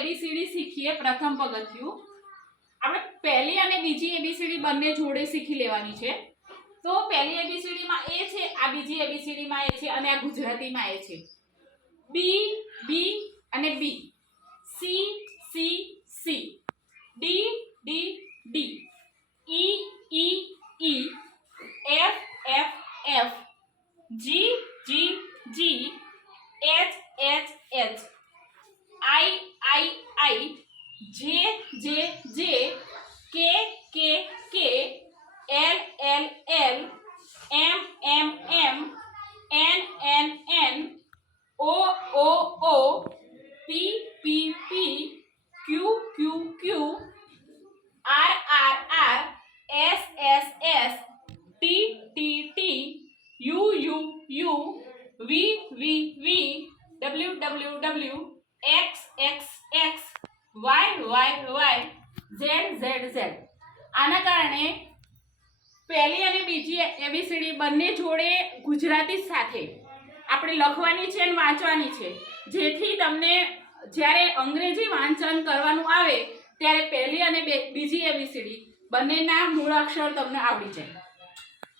ABCD શીખીએ પ્રથમ પગથિયું. આપણે પહેલી અને બીજી એબીસીડી બંને જોડે શીખી લેવાની છે. તો પહેલી એબીસીડીમાં એ છે, આ બીજી એબીસીડીમાં એ છે, અને આ ગુજરાતીમાં એ છે. બી બી અને બી સી जे जे J K K K L L L M M M N N N O O O P P P Q Q Q R R R S S S T T T U U U V V V W W W X X X Y Y Y, Z Z Z. આના કારણે પહેલી અને બીજી ABCD બંને જોડે ગુજરાતી સાથે આપણે લખવાની છે અને વાંચવાની છે. જેથી તમને જ્યારે અંગ્રેજી વાંચન કરવાનું આવે, ત્યારે પહેલી અને બીજી એબીસીડી બંનેના મૂળ અક્ષર તમને આવડી જાય.